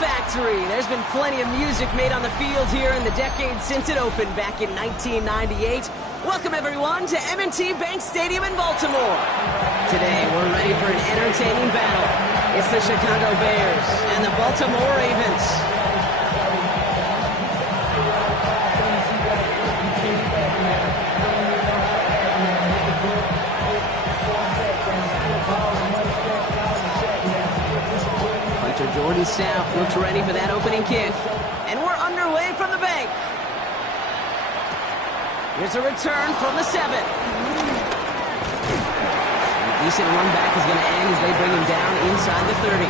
factory. There's been plenty of music made on the field here in the decade since it opened back in 1998. Welcome, everyone, to M&T Bank Stadium in Baltimore. Today, we're ready for an entertaining battle. It's the Chicago Bears and the Baltimore Ravens. Jordan South looks ready for that opening kick. And we're underway from the bank. Here's a return from the 7. A decent run back is going to end as they bring him down inside the 30.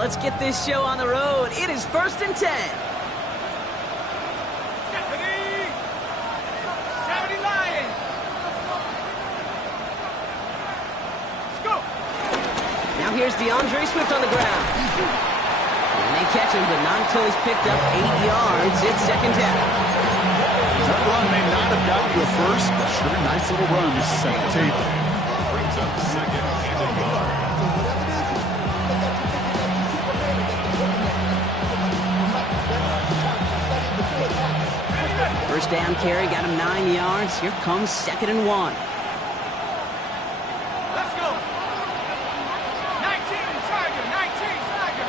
Let's get this show on the road. It is 1st and 10. 70 Lions. Let's go. Now here's DeAndre Swift on the ground. And they catch him, but not until he's picked up 8 yards. It's 2nd down. That run may not have gotten you a first, but sure, nice little run to set the table. Brings up 2nd and a yard. First down carry, got him 9 yards. Here comes 2nd and 1. Let's go. 19 Tiger, 19 Tiger.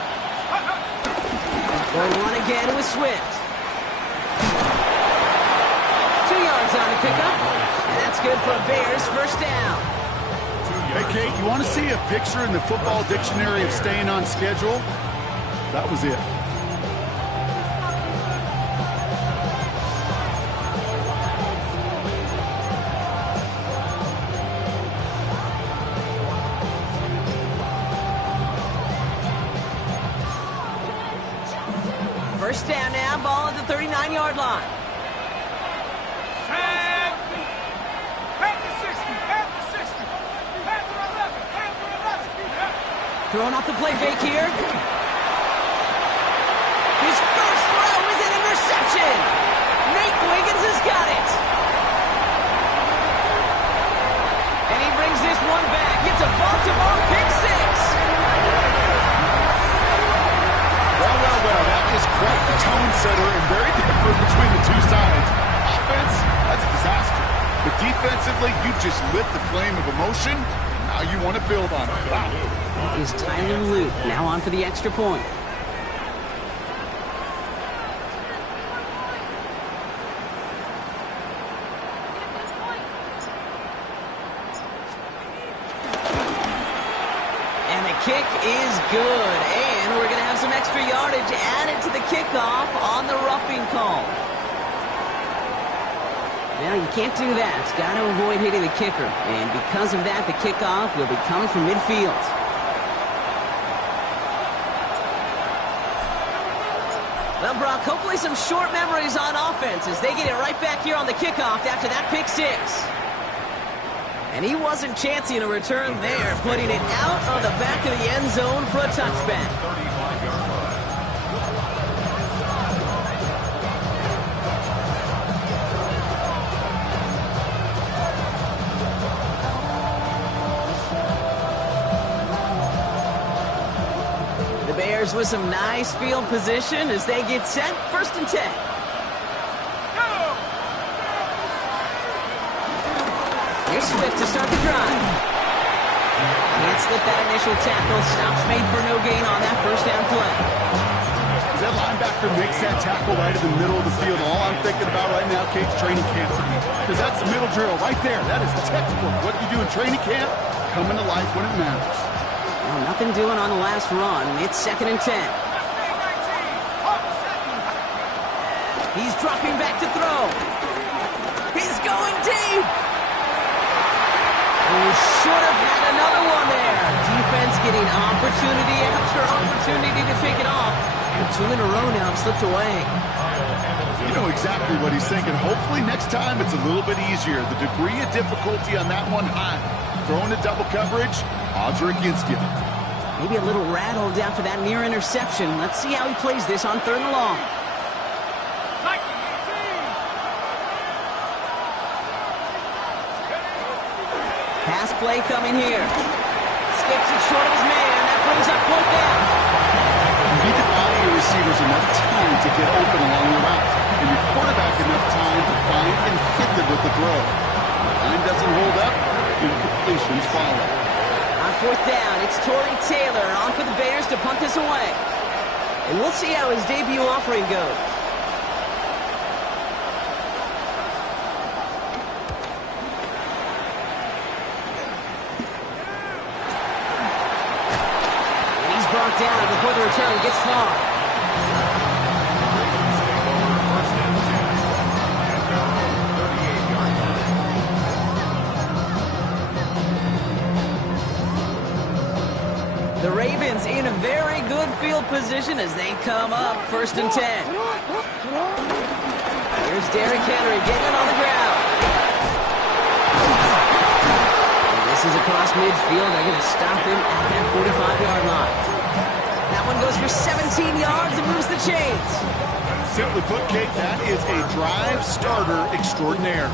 Going one again with Swift. 2 yards on the pickup. And that's good for a Bears first down. Hey, Kate, you want to see a picture in the football dictionary of staying on schedule? That was it. First down now, ball at the 39-yard line. At the 60, at the 60. At the 11, at the 11. Throwing off the play fake here. His first throw is an interception. Nate Wiggins has got it. And he brings this one back. It's a Baltimore pick 6. Well, that is quite the tone setter and very different between the two sides. Offense, that's a disaster. But defensively, you've just lit the flame of emotion, and now you want to build on it. Wow. Is Tyler Luke now on for the extra point. And the kick is good. And we're going to have some extra yardage added to the kickoff on the roughing call. Now, you can't do that. It's got to avoid hitting the kicker. And because of that, the kickoff will be coming from midfield. Well, Brock, hopefully some short memories on offense as they get it right back here on the kickoff after that pick 6. And he wasn't chancing a return there, putting it out of the back of the end zone for a touchback. 35-yard line. The Bears with some nice field position as they get set. 1st and 10. Here's Swift to start the drive. Can't slip that initial tackle. Stops made for no gain on that first down play. That linebacker makes that tackle right in the middle of the field. All I'm thinking about right now, Kate's training camp. Because that's the middle drill right there. That is textbook. What you do in training camp, coming to life when it matters. Well, nothing doing on the last run. It's 2nd and 10. He's dropping back to throw. He's going deep. He should have had another one there. Defense getting opportunity after opportunity to pick it off. Two in a row now have slipped away. You know exactly what he's thinking. Hopefully next time it's a little bit easier. The degree of difficulty on that one high. Throwing a double coverage, odds are against you. Maybe a little rattled after that near interception. Let's see how he plays this on 3rd and long. Pass play coming here. Skips it short of his man. That brings up 4th down. You need to buy your receivers enough time to get open along the route, and your quarterback enough time to find and hit them with the throw. The line doesn't hold up, incompletions follow. On 4th down, it's Torrey Taylor on for the Bears to punt this away. And we'll see how his debut offering goes. Brought down before the return gets far. The Ravens in a very good field position as they come up 1st and 10. Here's Derrick Henry getting on the ground. And this is across midfield. They're going to stop him at that 45-yard line. That one goes for 17 yards and moves the chains. Simply put, Kate, that is a drive starter extraordinaire.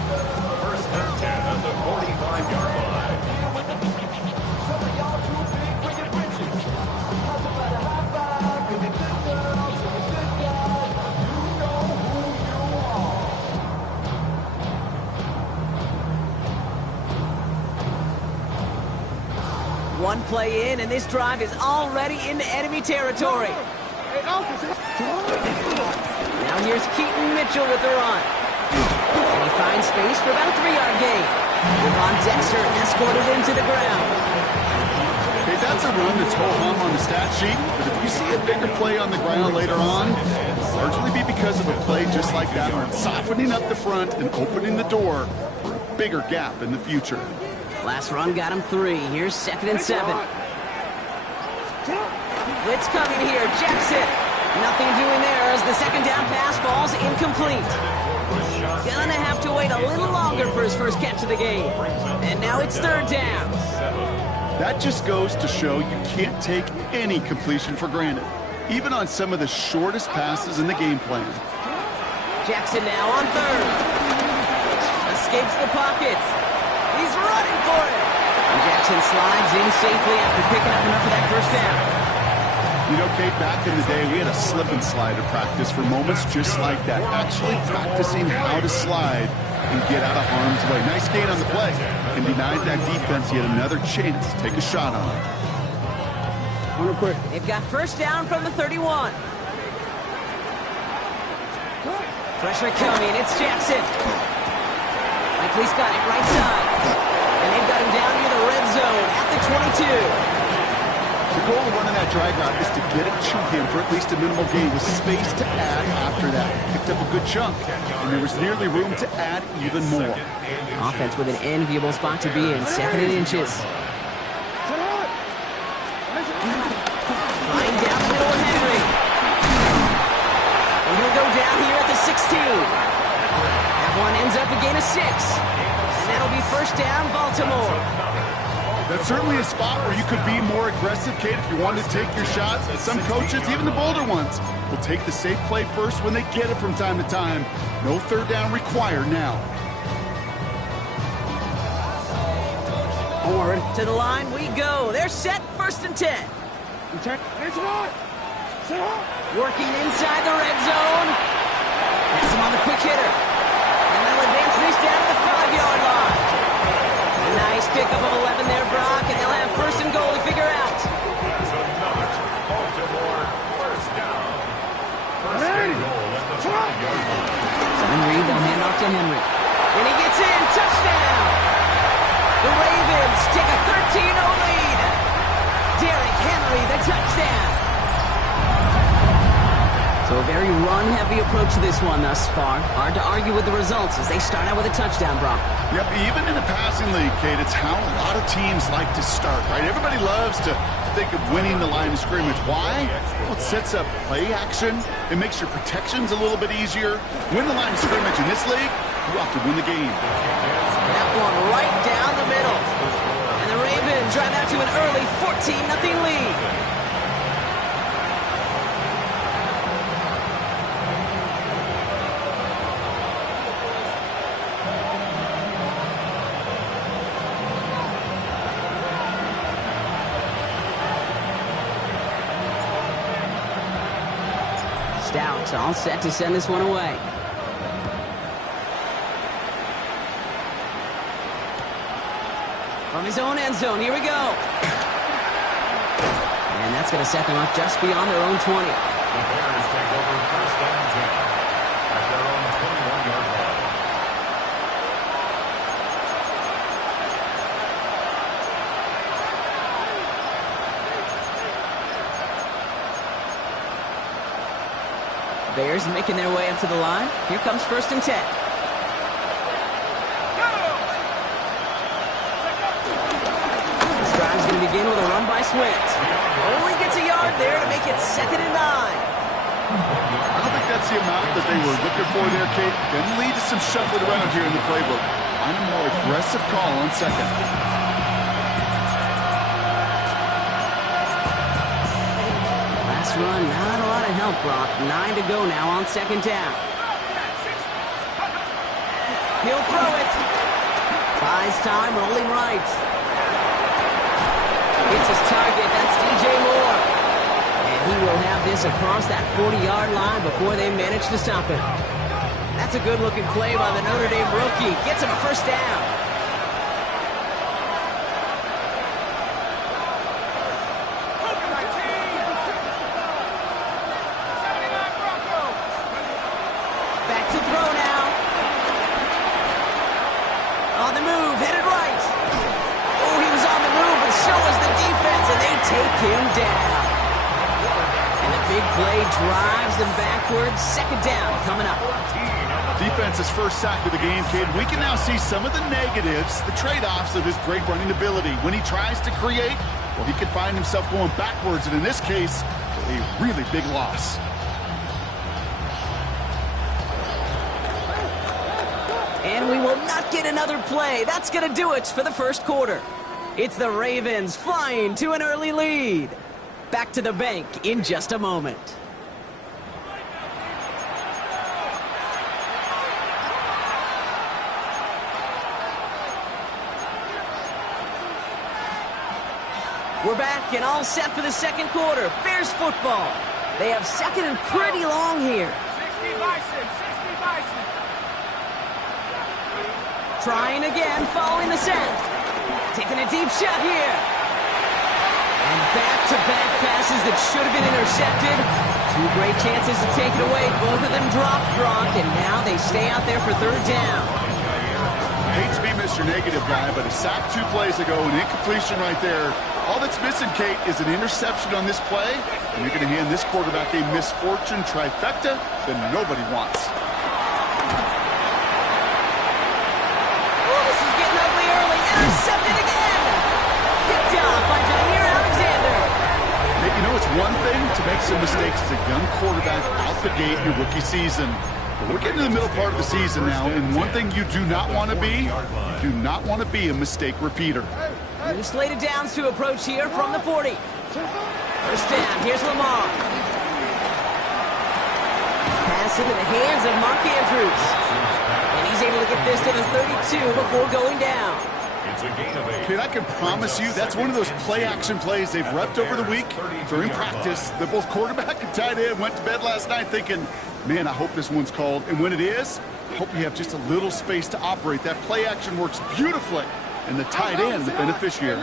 1st and 10 at the 45-yard line. One play in, and this drive is already into enemy territory. Now here's Keaton Mitchell with the run. And he finds space for about a 3-yard gain. Devon Dexter escorted into the ground. Hey, that's a run that's ho-hum on the stat sheet, but if you see a bigger play on the ground later on, it'll largely be because of a play just like that one, softening up the front and opening the door for a bigger gap in the future. Last run got him 3. Here's 2nd and 7. Blitz coming here. Jackson. Nothing doing there as the 2nd down pass falls incomplete. Gonna have to wait a little longer for his first catch of the game. And now it's 3rd down. That just goes to show you can't take any completion for granted, even on some of the shortest passes in the game plan. Jackson now on 3rd. Escapes the pocket. He's running for it. And Jackson slides in safely after picking up enough of that 1st down. You know, Kate, back in the day, we had a slip and slide at practice for moments just like that, actually practicing how to slide and get out of harm's way. Nice gain on the play, and denied that defense yet another chance to take a shot on it. They've got 1st down from the 31. Pressure coming. It's Jackson. Likely's got it right side. And they've got him down near the red zone at the 22. The goal of running that drag route is to get it to him for at least a minimal gain with space to add after that. Picked up a good chunk, and there was nearly room to add even more. Offense with an enviable spot to be in, 2nd and inches. Flying down the middle of Henry. And he'll go down here at the 16. That one ends up a gain of 6. And that'll be 1st down, Baltimore. That's certainly a spot where you could be more aggressive, Kate, if you wanted to take your shots. But some coaches, even the bolder ones, will take the safe play first when they get it from time to time. No 3rd down required now. To the line we go. They're set, 1st and 10. Working inside the red zone. Pass him on the quick hitter. And they'll advance this down to the 5-yard line. A nice pickup of 11 there, Brock, and they'll have 1st and goal to figure out. Baltimore, 1st down. 1st and goal at the 5-yard line. Henry, they'll hand off to Henry. And he gets in, touchdown! The Ravens take a 13-0 lead. Derrick Henry, the touchdown. So a very run-heavy approach to this one thus far. Hard to argue with the results as they start out with a touchdown, Brock. Yep, even in a passing league, Kate, it's how a lot of teams like to start, right? Everybody loves to think of winning the line of scrimmage. Why? Well, it sets up play action. It makes your protections a little bit easier. Win the line of scrimmage in this league, you have to win the game. That one right down the middle. And the Ravens drive out to an early 14-0 lead. Stout all set to send this one away. From his own end zone, here we go. And that's going to set them up just beyond their own 20. The Bears take over first and 10 at their own 21-yard line. Bears making their way up to the line. Here comes first and 10. This drive's going to begin with a run by Swift. Only gets a yard there to make it 2nd and 9. I don't think that's the amount that they were looking for there, Kate. Going to lead to some shuffling around here in the playbook. I'm a more aggressive call on second. Last run, not a lot of help, Brock. 9 to go now on 2nd down. He'll throw it. Buys time, rolling right. It's his target. That's DJ Moore. And he will have this across that 40-yard line before they manage to stop it. That's a good-looking play by the Notre Dame rookie. Gets him a first down. Back to throw now. On the move, headed right. Oh, he was on the move, but so was the defense, and they take him down. And the big play drives them backwards. 2nd down coming up. Defense's first sack of the game, kid. We can now see some of the negatives, the trade-offs of his great running ability. When he tries to create, well, he can find himself going backwards, and in this case, a really big loss. And we will not get another play. That's going to do it for the first quarter. It's the Ravens flying to an early lead. Back to the bank in just a moment. We're back and all set for the second quarter. Bears football. They have second and pretty long here. 60 Bison, 60 Bison. Trying again, following the set. Taking a deep shot here. And back-to-back passes that should have been intercepted. 2 great chances to take it away. Both of them dropped, Brock, and now they stay out there for 3rd down. Hate to be Mr. Negative guy, but a sack 2 plays ago, an incompletion right there. All that's missing, Kate, is an interception on this play, and you're going to hand this quarterback a misfortune trifecta that nobody wants. Oh, this is getting ugly early. Intercepted again. Picked off by Jair Alexander. Hey, you know, it's one thing to make some mistakes as a young quarterback out the gate in your rookie season. But we're getting to the middle part of the season now, and one thing you do not want to be, you do not want to be a mistake repeater. New slated downs to approach here from the 40. First down, here's Lamar. Pass into the hands of Mark Andrews. And he's able to get this to the 32 before going down. It's a gain of 8. Kid, I can promise you that's one of those play-action plays they've repped over the week during practice. That both quarterback and tight end went to bed last night thinking, man, I hope this one's called. And when it is, I hope you have just a little space to operate. That play-action works beautifully. And the tight end, the beneficiary.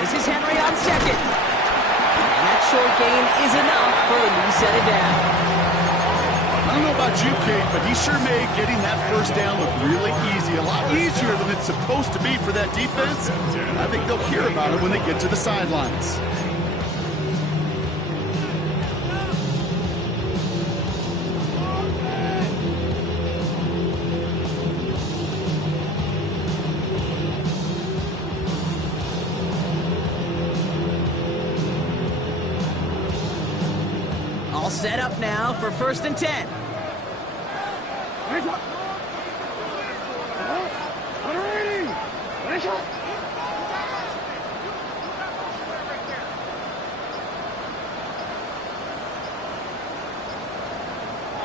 This is Henry on second. And that short gain is enough for a new set of downs. I don't know about you, Kate, but he sure made getting that first down look really easy. A lot easier than it's supposed to be for that defense. I think they'll hear about it when they get to the sidelines. Set up now for 1st and 10.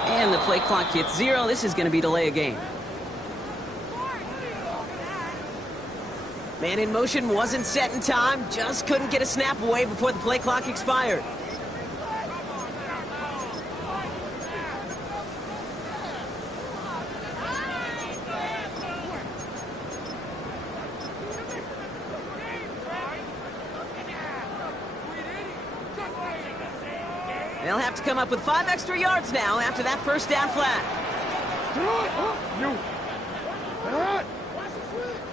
And the play clock hits 0. This is going to be delay a game. Man in motion wasn't set in time. Just couldn't get a snap away before the play clock expired. They'll have to come up with 5 extra yards now after that 1st down flag.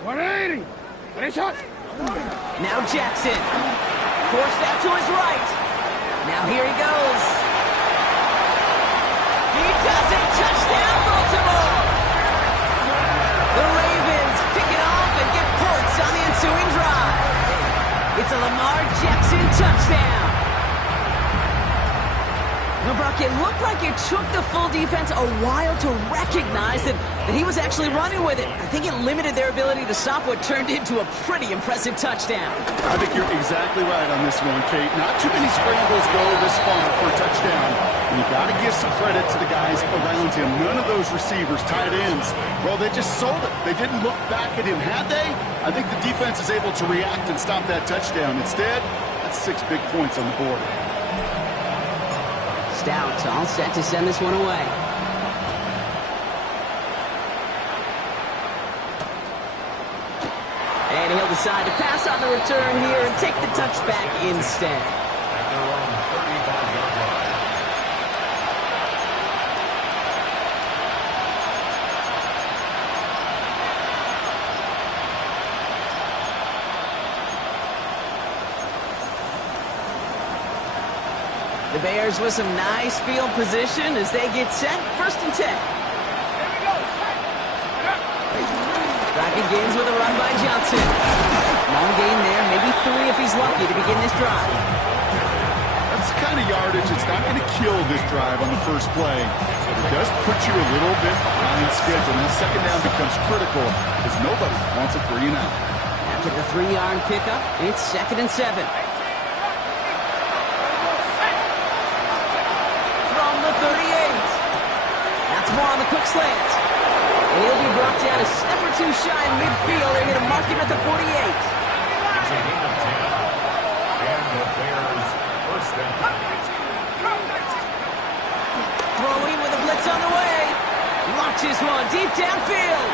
180. Now Jackson. Forced out to his right. Now here he goes. He does it. Touchdown, Baltimore. The Ravens pick it off and get points on the ensuing drive. It's a Lamar Jackson touchdown. Now, Brock, it looked like it took the full defense a while to recognize that he was actually running with it. I think it limited their ability to stop what turned into a pretty impressive touchdown. I think you're exactly right on this one, Kate. Not too many scrambles go this far for a touchdown. And you got to give some credit to the guys around him. None of those receivers, tight ends, well, they just sold it. They didn't look back at him. Had they? I think the defense is able to react and stop that touchdown. Instead, that's 6 big points on the board. Stout all set to send this one away. And he'll decide to pass on the return here and take the touchback instead. At their own 35-yard line. The Bears with some nice field position as they get set. 1st and 10. Drive begins with a run by Johnson. Long gain there, maybe 3 if he's lucky to begin this drive. That's the kind of yardage that's not going to kill this drive on the first play. But it does put you a little bit behind schedule. And the 2nd down becomes critical because nobody wants a 3 and out. After the 3-yard pickup, it's 2nd and 7. More on the quick slant. And he'll be brought down a step or 2 shy in midfield. They're going to mark him at the 48. It's a gain of 10. And the Bears 1st and 10. Throwing with a blitz on the way. Launches one deep downfield.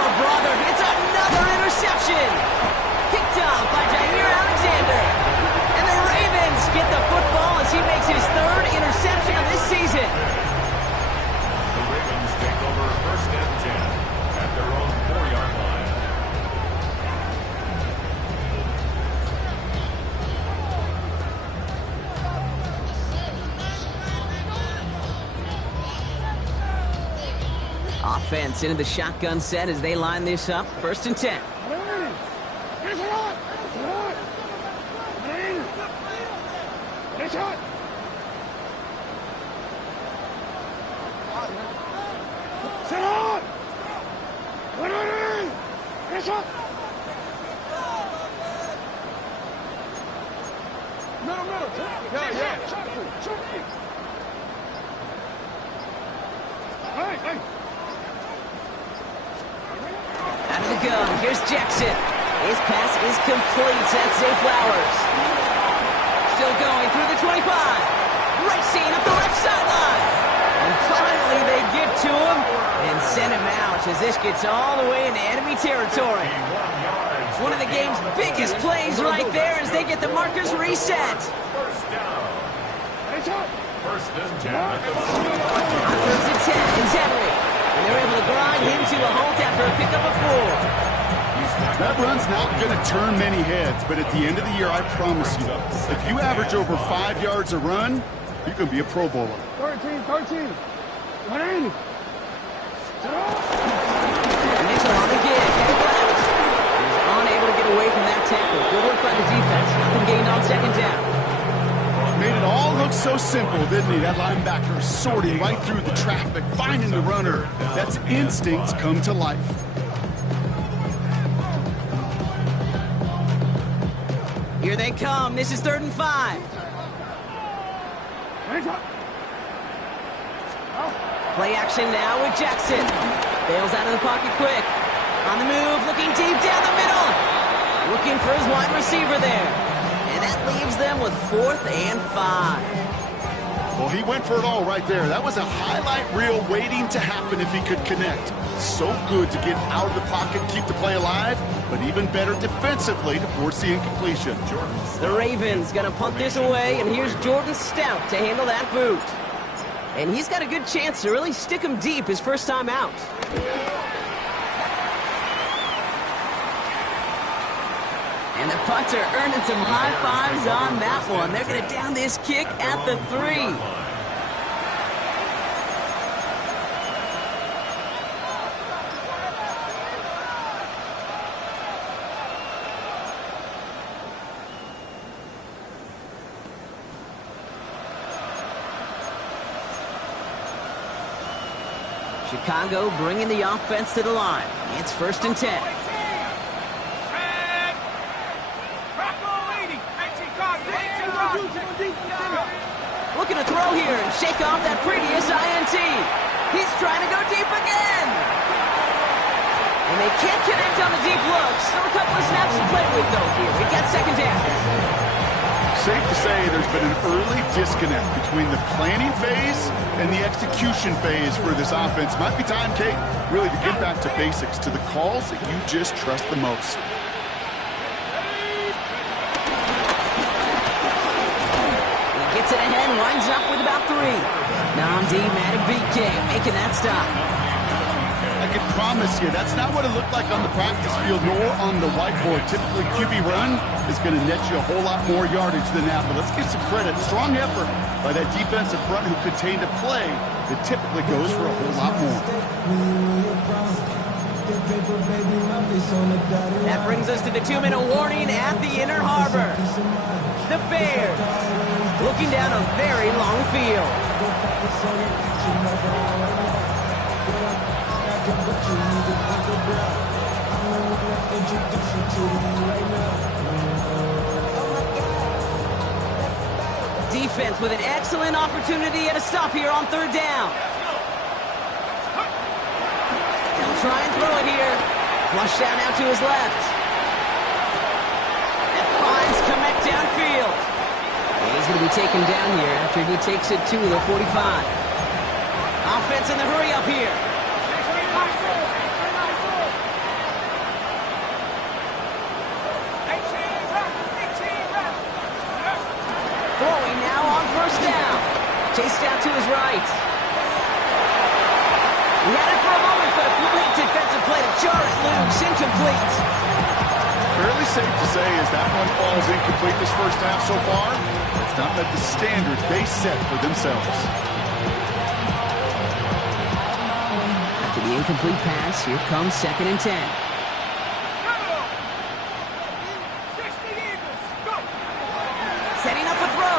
Oh, brother, it's another interception. Picked off by Jair Alexander. And the Ravens get the football as he makes his 3rd interception of this season. Take over 1st and 10 at their own 4-yard line. Offense into the shotgun set as they line this up. 1st and 10. Out of the gun, here's Jackson. His pass is complete. That's Zay Flowers. Still going through the 25. Racing up the left sideline. And finally they get to him and send him out as this gets all the way into enemy territory. One of the game's biggest plays right there as they get the markers reset. 1st down. 1st and 10. On 1st and 10, it's Henry. And they're able to grind him to a halt after a pickup of 4. That run's not going to turn many heads, but at the end of the year, I promise you, if you average over 5 yards a run, you're going to be a Pro Bowler. 13. 180. And it's a lot of gig. He's unable to get away from that tackle. Good work by the defense. Nothing gained on 2nd down. Made it all look so so simple, didn't he? That linebacker sorting right through the traffic, finding the runner. That's instincts come to life. Here they come. This is 3rd and 5. Play action now with Jackson. Bails out of the pocket quick. On the move, looking deep down the middle. Looking for his wide receiver there. And that leaves them with 4th and 5. Well, he went for it all right there. That was a highlight reel waiting to happen if he could connect. So good to get out of the pocket, keep the play alive, but even better defensively to force the incompletion. The Ravens gonna punt this away, and here's Jordan Stout to handle that boot. And he's got a good chance to really stick him deep his first time out. And the punter earning some high fives on that one. They're gonna down this kick at the 3. Chicago bringing the offense to the line. It's 1st and 10. Looking to throw here and shake off that previous INT. He's trying to go deep again. And they can't connect on the deep look. Still a couple of snaps to play with, though, here. We got 2nd down. Safe to say there's been an early disconnect between the planning phase and the execution phase for this offense. Might be time, Kate, really to get back to basics, to the calls that you just trust the most. He gets it ahead, winds up with about 3. Namdi Matic-BK making that stop. I can promise you, that's not what it looked like on the practice field nor on the whiteboard. Typically, QB run is going to net you a whole lot more yardage than that. But let's give some credit. Strong effort by that defensive front who contained a play that typically goes for a whole lot more. That brings us to the 2-minute warning at the Inner Harbor. The Bears looking down a very long field. Defense with an excellent opportunity at a stop here on 3rd down. They'll try and throw it here. Flush down out to his left. And finds Kmet downfield. And he's going to be taken down here after he takes it to the 45. Offense in the hurry up here. Throwing now on 1st down. Chased out to his right. He had it for a moment, but a complete defensive play to jar it loose. Incomplete. Fairly safe to say as that one falls incomplete this first half so far, it's not met the standard they set for themselves. After the incomplete pass, here comes 2nd and 10. Setting up a throw.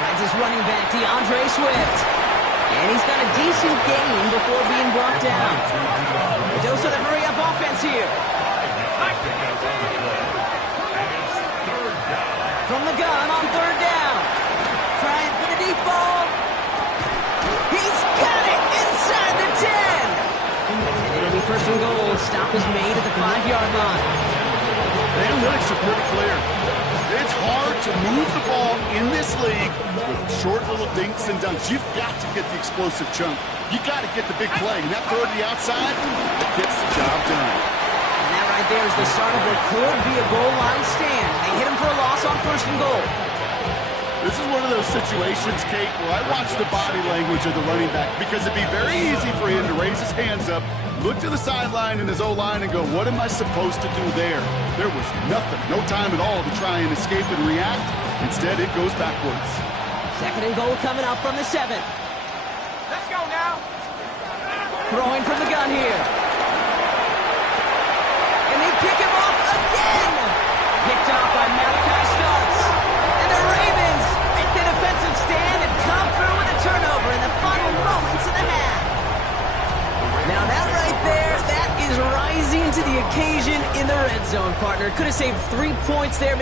Finds his running back, DeAndre Swift. And he's got a decent gain before being brought down. A dose of the hurry-up offense here. From the gun on 3rd down. Trying for the deep ball. He's got it inside the 10. And it'll be 1st and goal. Stop is made at the 5-yard line. The analytics are pretty clear. It's hard to move the ball in this league with short little dinks and dunks. You've got to get the explosive chunk. You got to get the big play. And that throw to the outside, it gets the job done. And that right there is the start of what could be a goal line stand. They hit him for a loss on 1st and goal. This is one of those situations, Kate, where I watch the body language of the running back because it'd be very easy for him to raise his hands up, look to the sideline in his O-line and go, what am I supposed to do there? There was nothing, no time at all to try and escape and react. Instead, it goes backwards. 2nd and goal coming up from the 7. Let's go now. Throwing from the gun here. And they pick him off again. Picked off by Malachi Starks. And the Ravens make the defensive stand and rising to the occasion in the red zone, partner. Could have saved 3 points there,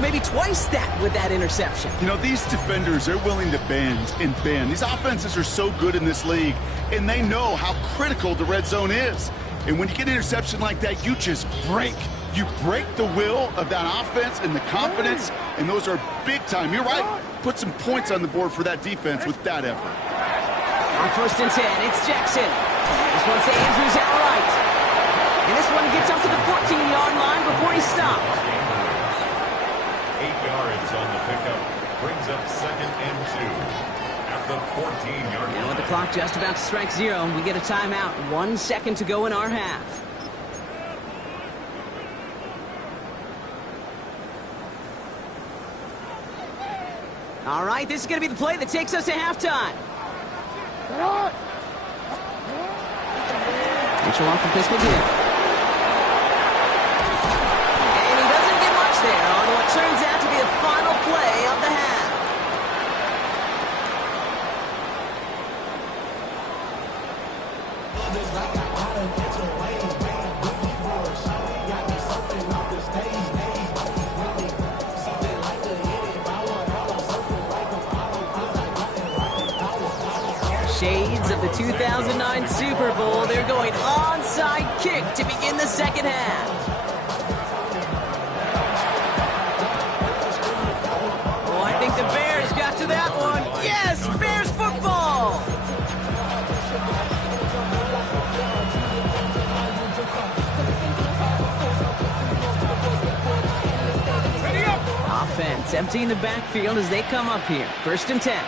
maybe twice that with that interception. You know, these defenders, they're willing to bend and bend. These offenses are so good in this league, and they know how critical the red zone is. And when you get an interception like that, you just break. You break the will of that offense and the confidence, and those are big time. You're right. Put some points on the board for that defense with that effort. On 1st and 10, it's Jackson. This one's to Andrews out right. And this one gets up to the 14-yard line before he stopped. 8 yards on the pickup. Brings up 2nd and 2. At the 14-yard line. And with the clock just about to strike 0, we get a timeout. 1 second to go in our half. All right, this is going to be the play that takes us to halftime. Mitchell off the pistol here. And he doesn't get much there on what turns out to be the final play of the half. Shades of the 2009 Super Bowl. They're going onside kick to begin the second half. Oh, I think the Bears got to that one. Yes, Bears football. Offense emptying the backfield as they come up here. 1st and 10.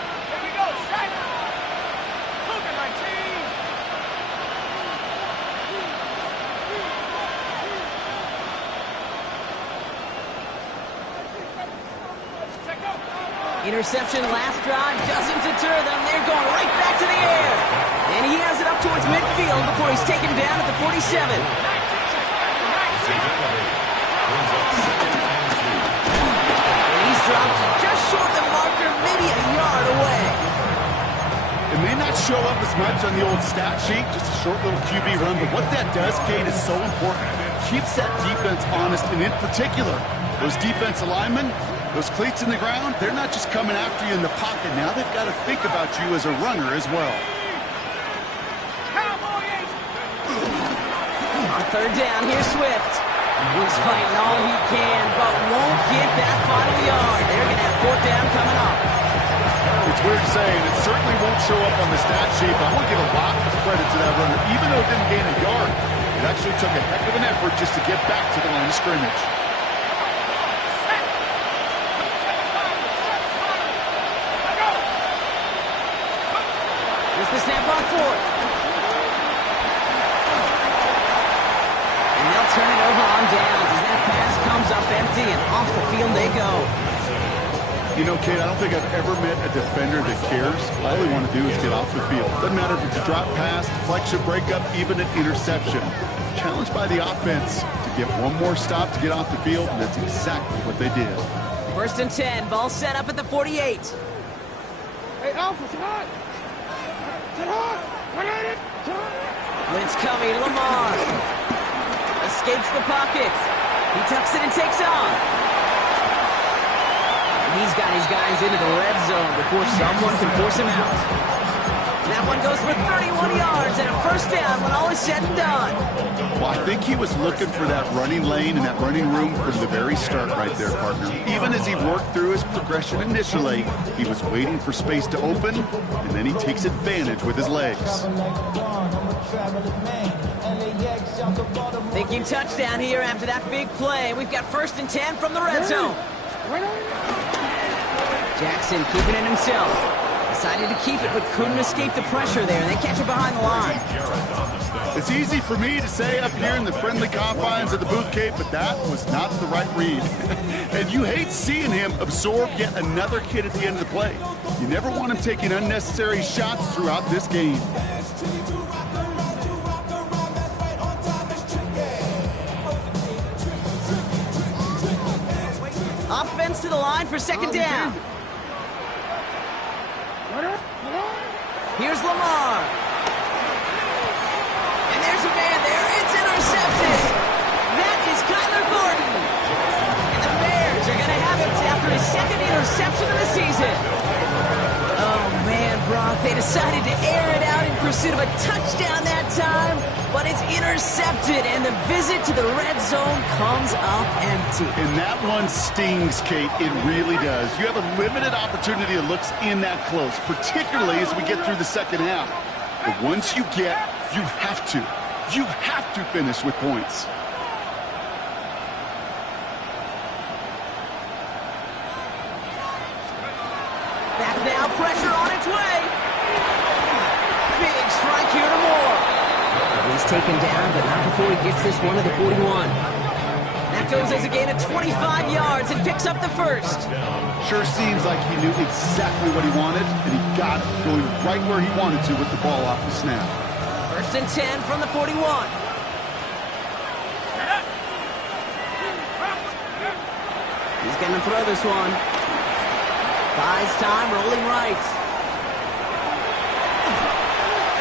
Interception last drive doesn't deter them. They're going right back to the air. And he has it up towards midfield before he's taken down at the 47. And he's dropped just short of the marker, maybe a yard away. It may not show up as much on the old stat sheet, just a short little QB run, but what that does, Kate, is so important. Keeps that defense honest, and in particular, those defensive linemen, those cleats in the ground, they're not just coming after you in the pocket. Now they've got to think about you as a runner as well. On 3rd down, here's Swift. He's fighting all he can, but won't get that final yard. They're going to have 4th down coming up. It's weird to say, and it certainly won't show up on the stat sheet, but I want to give a lot of credit to that runner. Even though it didn't gain a yard, it actually took a heck of an effort just to get back to the line of scrimmage. The snap on 4th. And they'll turn it over on downs as that pass comes up empty and off the field they go. You know, Kate, I don't think I've ever met a defender that cares. All they want to do is get off the field. Doesn't matter if it's a drop pass, deflection, breakup, even an interception. Challenged by the offense to get one more stop to get off the field, and that's exactly what they did. 1st and 10, ball set up at the 48. Hey, Alpha, come on! Blitz coming, Lamar. Escapes the pocket. He tucks it and takes off. And he's got his guys into the red zone before someone can force him out. And that one goes for 31 yards and a 1st down when all is said and done. Well, I think he was looking for that running lane and that running room from the very start right there, partner. Even as he worked through his progression initially, he was waiting for space to open, and then he takes advantage with his legs. Thinking touchdown here after that big play. We've got 1st and 10 from the red zone. Jackson keeping it himself. Decided to keep it, but couldn't escape the pressure there. They catch it behind the line. It's easy for me to say up here in the friendly confines of the booth, Kate, but that was not the right read. And you hate seeing him absorb yet another kid at the end of the play. You never want him taking unnecessary shots throughout this game. Offense to the line for 2nd down. Here's Lamar. And there's a man there. It's intercepted. decided to air it out in pursuit of a touchdown that time, but it's intercepted, and the visit to the red zone comes up empty. And that one stings, Kate. It really does. You have a limited opportunity that looks in that close, particularly as we get through the second half. But once you get, you have to finish with points. Back now, pressure on its way. Big strike here to Moore. He's taken down, but not before he gets this one to the 41. That goes as a gain of 25 yards and picks up the first. Sure seems like he knew exactly what he wanted, and he got it, going right where he wanted to with the ball off the snap. First and 10 from the 41. He's going to throw this one. Buys time, rolling right.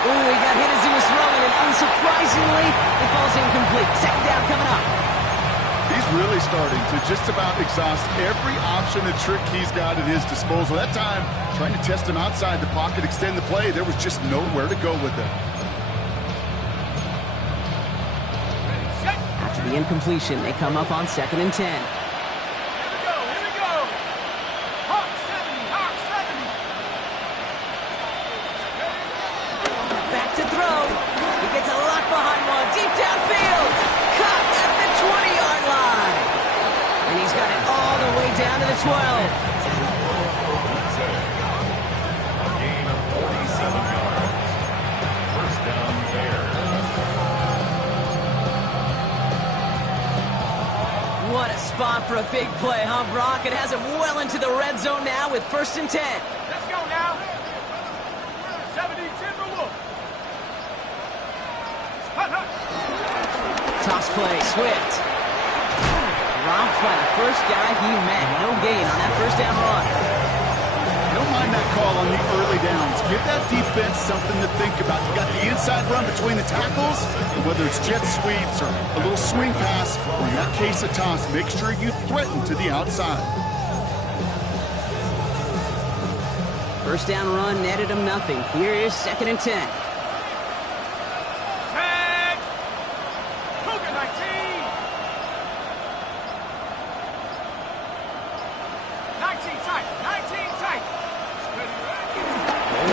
Ooh, he got hit as he was throwing, and unsurprisingly, it falls incomplete. Second down coming up. He's really starting to just about exhaust every option and trick he's got at his disposal. That time, trying to test an outside the pocket, extend the play, there was just nowhere to go with it. After the incompletion, they come up on second and 10. Deep downfield, caught at the 20-yard line. And he's got it all the way down to the 12. A gain of 47 yards. First down Bears. What a spot for a big play, huh, Brock? It has him well into the red zone now with first and 10. Let's go now. 70 Timberwolves. Toss play, Swift. Dropped by the first guy he met. No gain on that first down run. Don't mind that call on the early downs. Give that defense something to think about. You got the inside run between the tackles, and whether it's jet sweeps or a little swing pass, or in that case a toss, make sure you threaten to the outside. First down run netted him nothing. Here is second and 10.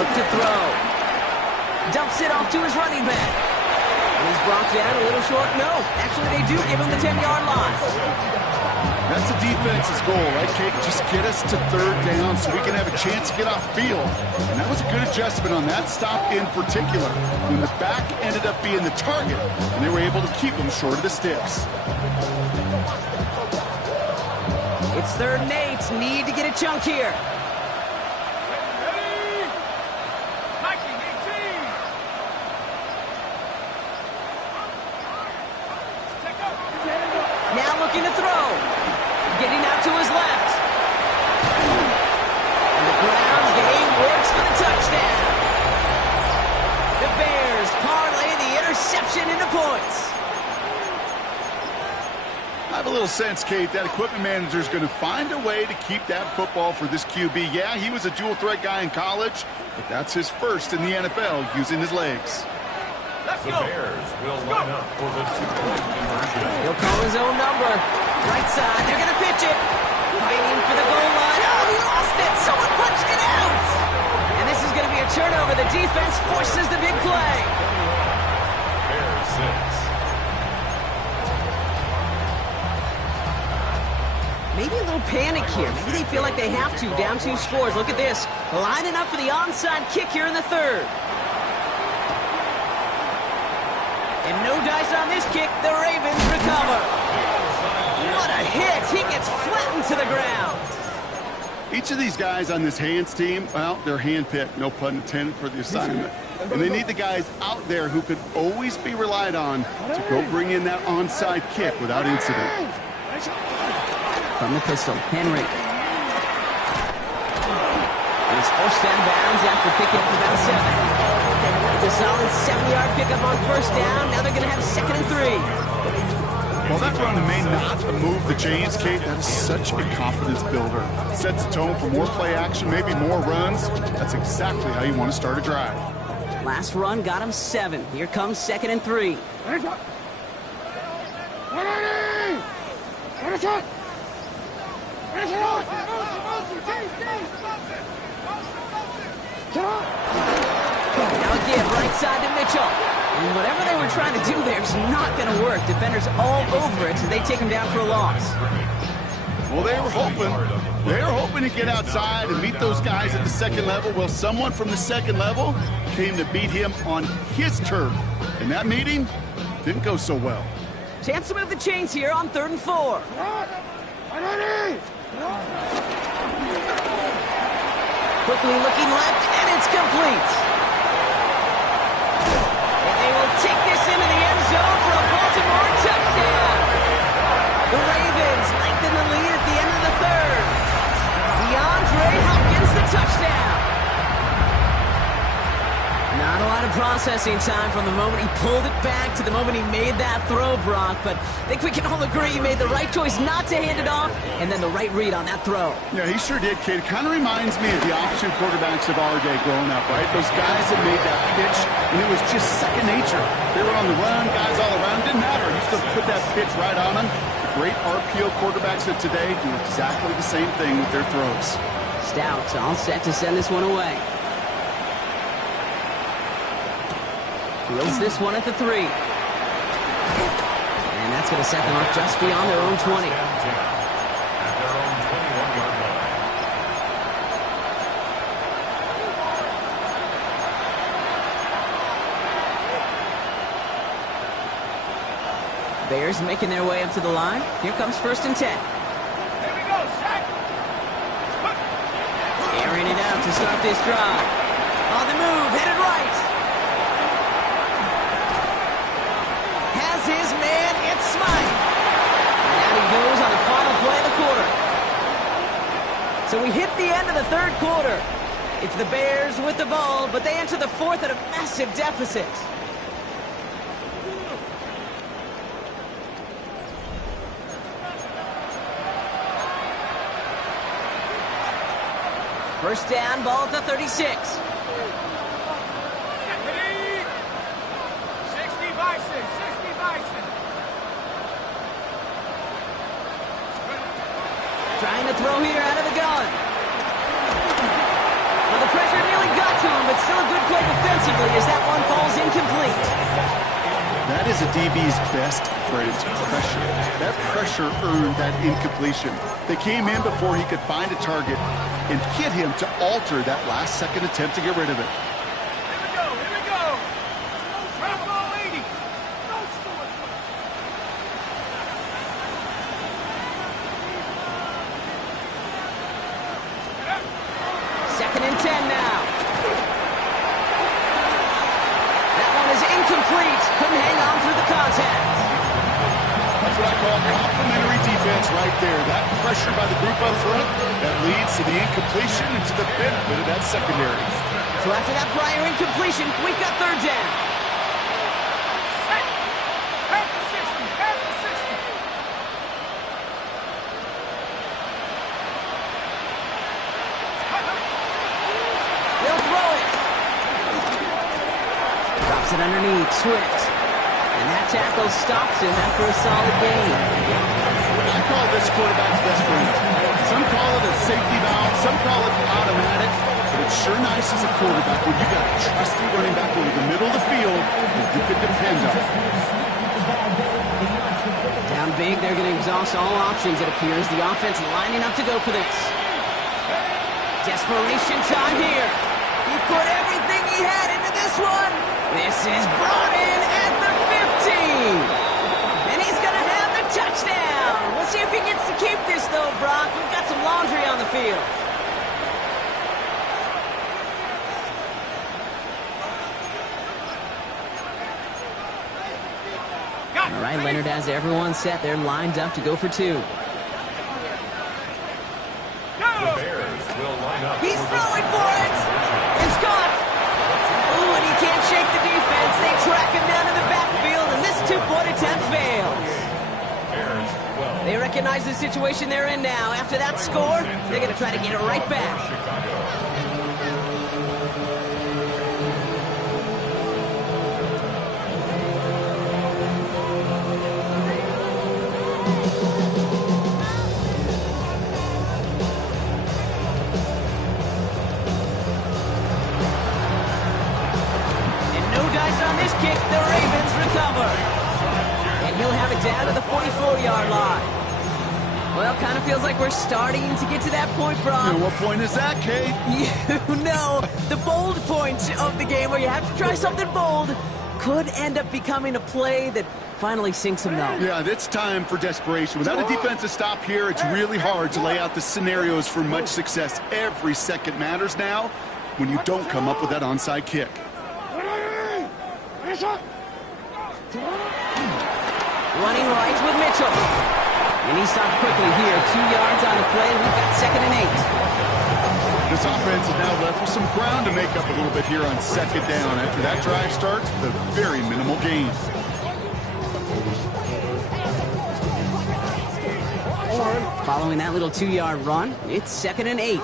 To throw. Dumps it off to his running back. And he's brought down a little short. No, actually they do give him the 10-yard line. That's a defense's goal, right, Kate? Just get us to third down so we can have a chance to get off field. And that was a good adjustment on that stop in particular, when the back ended up being the target, and they were able to keep him short of the sticks. It's third and 8. Need to get a chunk here. Looking to throw. Getting out to his left. And the ground game works for the touchdown. The Bears parlay the interception into points. I have a little sense, Kate, that equipment manager is going to find a way to keep that football for this QB. Yeah, he was a dual-threat guy in college, but that's his first in the NFL using his legs. The Bears will line up for the two-point conversion. He'll call his own number. Right side, they're going to pitch it. Fighting for the goal line. Oh, he lost it. Someone punched it out. And this is going to be a turnover. The defense forces the big play. Bears 6. Maybe a little panic here. Maybe they feel like they have to. Down 2 scores. Look at this. Lining up for the onside kick here in the third. And no dice on this kick. The Ravens recover. What a hit. He gets flattened to the ground. Each of these guys on this hands team, well, they're handpicked, no pun intended, for the assignment. And they need the guys out there who could always be relied on to go bring in that onside kick without incident. From the pistol, Henry. And he's forced down bounds after picking up about 7. It's a solid 7-yard pickup on first down. Now they're going to have second and 3. Well, that run may not move the chains, Kate. That is such a confidence builder. Sets the tone for more play action, maybe more runs. That's exactly how you want to start a drive. Last run got him 7. Here comes 2nd and 3. Now again, right side to Mitchell. And whatever they were trying to do there is not going to work. Defenders all over it as they take him down for a loss. Well, they were hoping to get outside and meet those guys at the second level. Well, someone from the second level came to beat him on his turf. And that meeting didn't go so well. Chance to move the chains here on 3rd and 4. Quickly looking left, and it's complete. And they will take this into the end zone for a Baltimore touchdown. The Ravens lengthen the lead at the end of the 3rd. DeAndre Hopkins the touchdown. Not a lot of processing time from the moment he pulled it back to the moment he made that throw, Brock. But I think we can all agree he made the right choice not to hand it off, and then the right read on that throw. Yeah, he sure did, kid. It kind of reminds me of the option quarterbacks of our day growing up, right? Those guys that made that pitch, and it was just second nature. They were on the run, guys all around. Didn't matter. He's going to put that pitch right on them. The great RPO quarterbacks of today do exactly the same thing with their throws. Stout all set to send this one away. Fields this one at the 3. And that's going to set them up just beyond their own 20. At their own 21-yard line. Bears making their way up to the line. Here comes 1st and 10. Here we go, Zach. Airing it out to start this drive. On the move, headed right. Has his man, it's Smythe. And out he goes on the final play of the quarter. So we hit the end of the 3rd quarter. It's the Bears with the ball, but they enter the 4th at a massive deficit. First down, ball at the 36. 60 Bison, 60 Bison. Trying to throw here out of the gun. Well, the pressure nearly got to him, but still a good play defensively as that one falls incomplete. That is a DB's best phrase, pressure. That pressure earned that incompletion. They came in before he could find a target and hit him to alter that last-second attempt to get rid of it. Here we go. Trap ball 80. No score. Second and 10 now. That one is incomplete. Couldn't hang on through the contact. That's what I call complimentary defense right there. That pressure by the group up front, that leads to the incompletion and to the benefit of that secondary. So after that prior incompletion, we've got 3rd down. Set. At the 60. At the 60. They'll throw it. Drops it underneath. Swift. And that tackle stops him after a solid gain. I call this quarterback's best friend. Some call it a safety valve, some call it automatic, but it's sure nice as a quarterback when you got a trusty running back over the middle of the field that you can depend on. Down big, they're going to exhaust all options, it appears. The offense lining up to go for this. Desperation time here. He put everything he had into this one. This is brought in at the 15. And he's going to have the touchdown. We'll see if he gets to keep this, though, Brock. We've got some laundry on the field. All right, Leonard has everyone set. They're lined up to go for 2. The Bears will line up. He's throwing for it. It's caught. Ooh, and he can't shake the defense. They track him down in the backfield, and this 2-point attempt fails. Bears recognize the situation they're in now. After that score, they're going to try to get it right back. And no dice on this kick. The Ravens recover. And he'll have it down to the 44-yard line. Well, kind of feels like we're starting to get to that point, Brock. And what point is that, Kate? You know, the bold point of the game where you have to try something bold could end up becoming a play that finally sinks them though. Yeah, it's time for desperation. Without a defensive stop here, it's really hard to lay out the scenarios for much success. Every second matters now when you don't come up with that onside kick. Running right with Mitchell. And he stopped quickly here. 2 yards on the play. We've got 2nd and 8. This offense is now left with some ground to make up a little bit here on 2nd down. After that drive starts, with a very minimal gain. Following that little 2-yard run, it's 2nd and 8.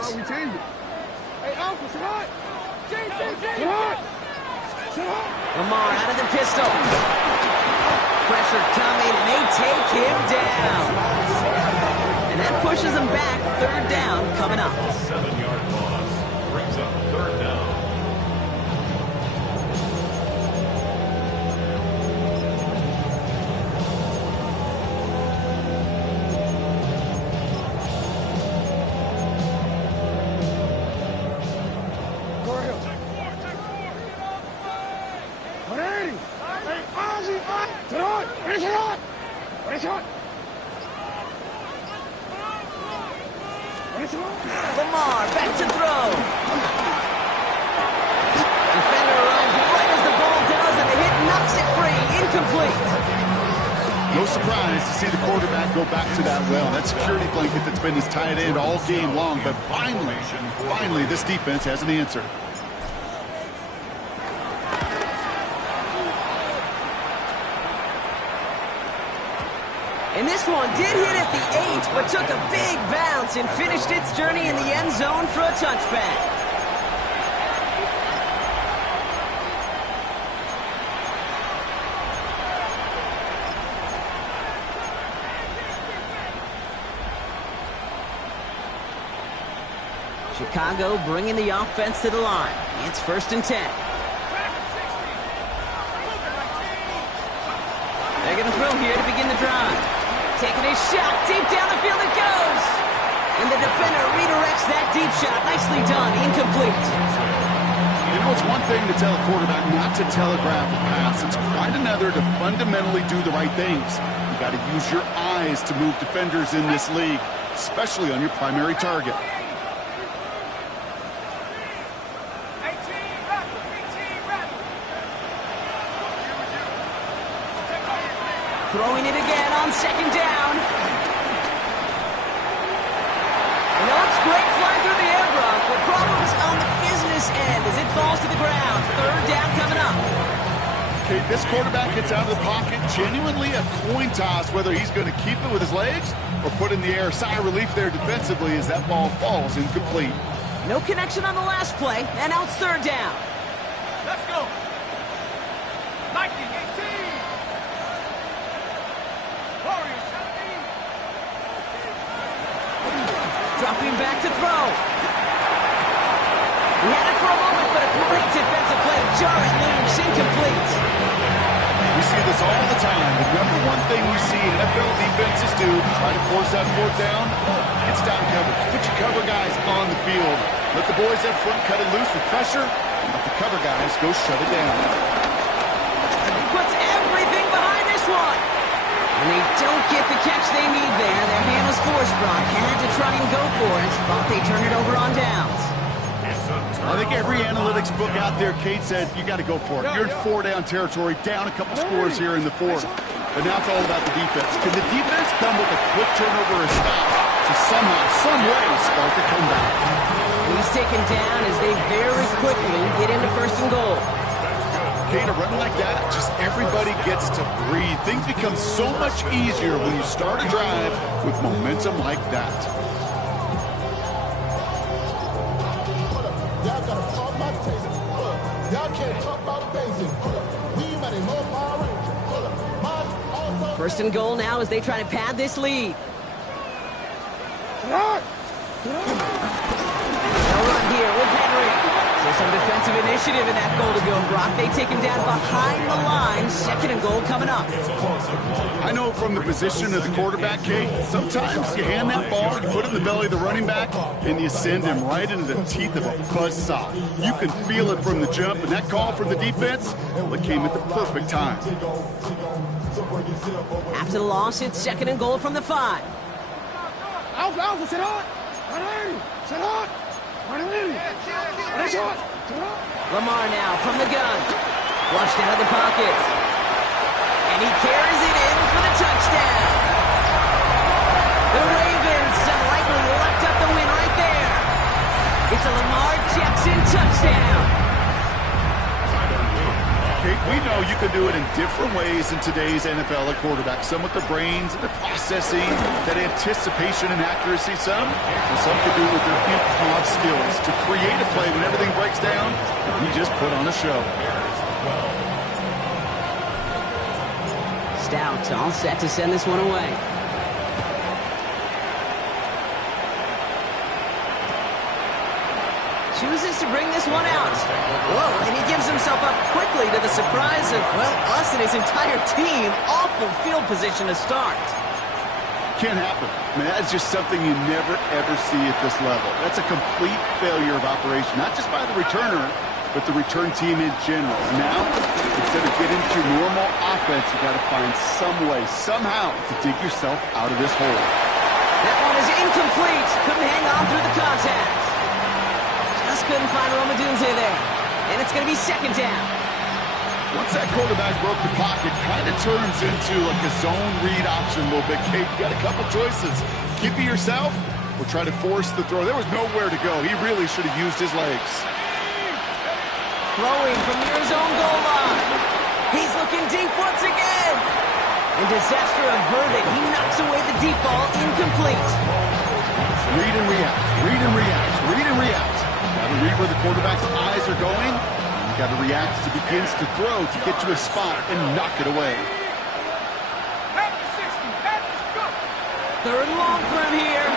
Lamar out of the pistol. Pressure coming, and they take him down. And that pushes them back. 3rd down coming up. 7-yard loss brings up 3rd down. Lamar back to throw. Defender arrives right as the ball does, and the hit knocks it free. Incomplete. No surprise to see the quarterback go back to that well. That security blanket that's been his tight end all game long. But finally, this defense has an answer. And this one did hit at the 8, but took a big bounce and finished its journey in the end zone for a touchback. Chicago bringing the offense to the line. It's 1st and 10. They're going to throw here to begin the drive. Taking a shot, deep down the field it goes. And the defender redirects that deep shot. Nicely done, incomplete. You know, it's one thing to tell a quarterback not to telegraph a pass. It's quite another to fundamentally do the right things. You got to use your eyes to move defenders in this league, especially on your primary target. Throwing it again on 2nd down. And that's great flying through the air, Brock. The problem's on the business end as it falls to the ground. 3rd down coming up. Okay, this quarterback gets out of the pocket. Genuinely a coin toss whether he's going to keep it with his legs or put in the air. Sigh of relief there defensively as that ball falls incomplete. No connection on the last play, and now it's 3rd down. Let's go. 19-18. Dropping back to throw. He had it for a moment, but a great defensive play to jar it loose. Incomplete. We see this all the time. The number one thing we see NFL defenses do, try to force that 4th down, it's down coverage. Put your cover guys on the field. Let the boys up front cut it loose with pressure, and let the cover guys go shut it down. He puts everything behind this one. And they don't get the catch they need there. Their hand was forced, Brock. Had to try and go for it. Thought they turned it over on downs. I think every analytics book out there, Kate said, you got to go for it. You're in 4-down territory, down a couple scores here in the 4th. But now it's all about the defense. Can the defense come with a quick turnover or stop to somehow, some way, spark a comeback? He's taken down as they very quickly get into 1st and goal. Kate, a run like that, just everybody gets to breathe. Things become so much easier when you start a drive with momentum like that. First and goal now as they try to pad this lead. No run here with Henry. So some defensive initiative in that goal to go, Brock. They take him down behind the line. Second and goal coming up. I know from the position of the quarterback, Kate, sometimes you hand that ball, you put it in the belly of the running back, and you send him right into the teeth of a buzzsaw. You can feel it from the jump, and that call from the defense, well, it came at the perfect time. After the loss, it's second and goal from the 5. Lamar now from the gun. Flushed out of the pocket. And he carries it in for the touchdown. The Ravens have likely locked up the win right there. It's a Lamar Jackson touchdown. Kate, we know you can do it in different ways in today's NFL at quarterback. Some with their brains and their processing, that anticipation and accuracy. Some can do it with their improv skills to create a play when everything breaks down. And he just put on a show. Stout all set to send this one away. Chooses to bring this one out. Whoa, and he gives himself up quickly to the surprise of, well, us and his entire team. Awful field position to start. Can't happen. I mean, that's just something you never, ever see at this level. That's a complete failure of operation, not just by the returner, but the return team in general. Now, instead of getting to your normal offense, you got to find some way, somehow, to dig yourself out of this hole. That one is incomplete. Couldn't hang on through the contact. Just couldn't find Romadunze there. And it's going to be second down. Once that quarterback broke the pocket, kind of turns into like a zone read option a little bit. Kate, you got a couple choices. Keep it yourself or try to force the throw. There was nowhere to go. He really should have used his legs. Throwing from near his own goal line. He's looking deep once again. And disaster averted. He knocks away the deep ball, incomplete. Read and react, read and react, read and react. Got to read where the quarterback's eyes are going. You got to react as he begins to throw to get to a spot and knock it away. Third and long for him here.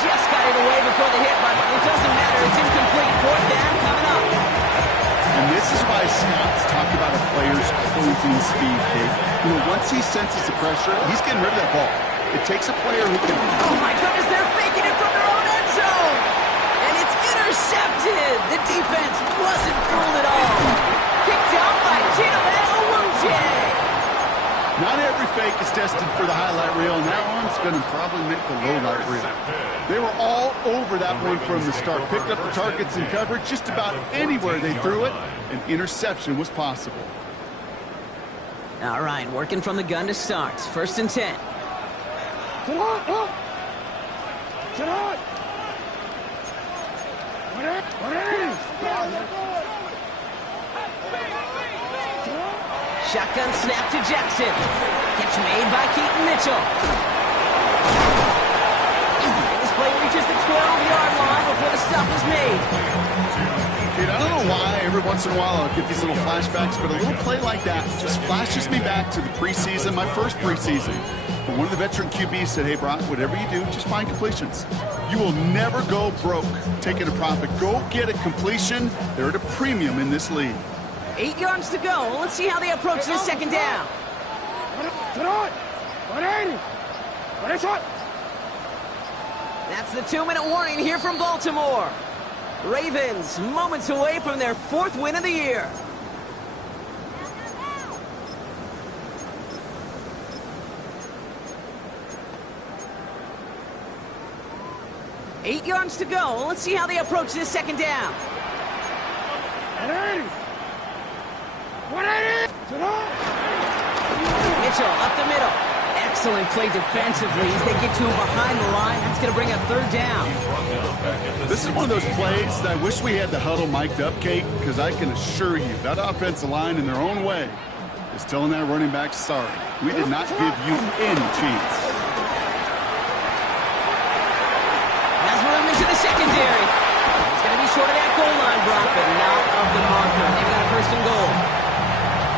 Just got it away before the hit, but it doesn't matter. It's incomplete. Fourth down coming up. And this is why scouts talk about a player's closing speed, Kate. You know, once he senses the pressure, he's getting rid of that ball. It takes a player who can... Oh, my goodness, they're faking it from their own end zone. And it's intercepted. The defense wasn't fooled at all. Kicked out by Chidobe Awuzie. Not every fake is destined for the highlight reel, and that one's going to probably make the low light reel. They were all over that one from the start. Picked up the targets and covered just about anywhere they threw it. An interception was possible. All right, working from the gun to start. First and 10. Shotgun snap to Jackson. Catch made by Keaton Mitchell. And this play reaches the 12-yard line before the stop is made. Dude, I don't know why every once in a while I'll get these little flashbacks, but a little play like that just flashes me back to the preseason, my first preseason. But one of the veteran QBs said, hey, Brock, whatever you do, just find completions. You will never go broke taking a profit. Go get a completion. They're at a premium in this league. 8 yards to go. Let's see how they approach this second down. That's the 2-minute warning here from Baltimore. Ravens moments away from their 4th win of the year. Eight yards to go. Let's see how they approach this second down. Mitchell up the middle. Excellent play defensively as they get to him behind the line. That's going to bring up third down. This is one of those plays that I wish we had the huddle mic'd up, Kate, because I can assure you that offensive line in their own way is telling that running back, sorry, we did not give you any chance. Has room into the secondary. It's going to be short of that goal line, Brock, but not of the marker. They've got a first and goal.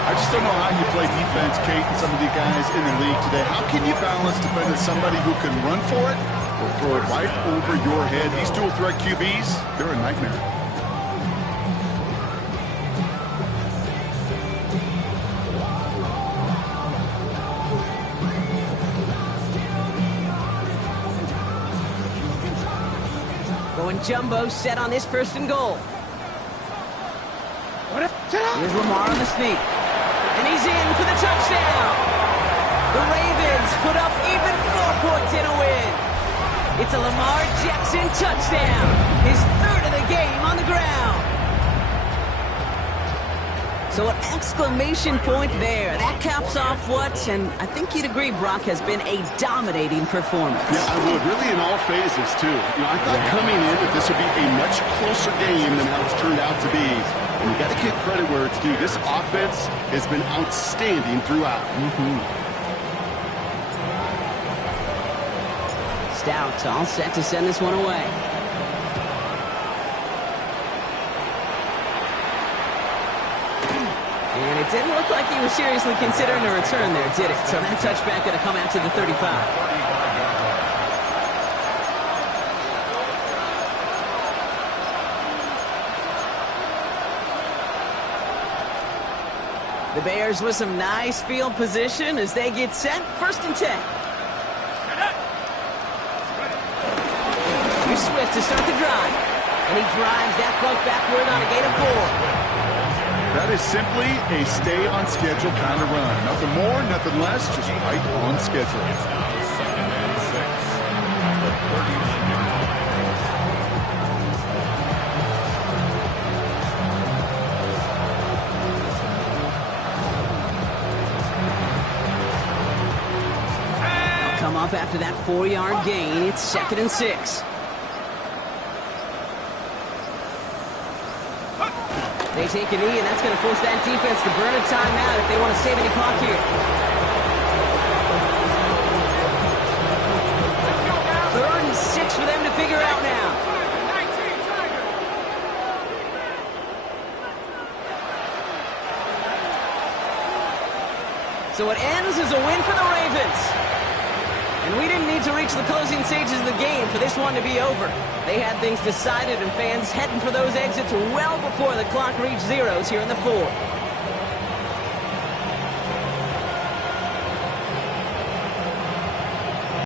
I just don't know how you play defense, Kate, and some of the guys in the league today. How can you balance defending somebody who can run for it or throw it right over your head? These dual threat QBs, they're a nightmare. Going jumbo set on this first and goal. Here's Lamar on the sneak. And he's in for the touchdown. The Ravens put up even 4 points in a win. It's a Lamar Jackson touchdown. His third of the game on the ground. So an exclamation point there. That caps off what, and I think you'd agree, Brock, has been a dominating performance. Yeah, I would. Really in all phases, too. You know, I thought coming in that this would be a much closer game than how it's turned out to be. And you got to give credit where it's due. This offense has been outstanding throughout. Stout all set to send this one away. And it didn't look like he was seriously considering a return there, did it? So that touchback going to come out to the 35. The Bears with some nice field position as they get set. First and 10. Here's Swift to start the drive. And he drives that funk backward on a gain of 4. That is simply a stay on schedule kind of run. Nothing more, nothing less, just right on schedule. It's now 2nd and 6 at the 39-yard line. Come up after that 4-yard gain. It's 2nd and 6. They take a knee, and that's going to force that defense to burn a timeout if they want to save any clock here. 3rd and 6 for them to figure out now. So it ends as a win for the Ravens. And we didn't need to reach the closing stages of the game for this one to be over. They had things decided and fans heading for those exits well before the clock reached zeros here in the 4th.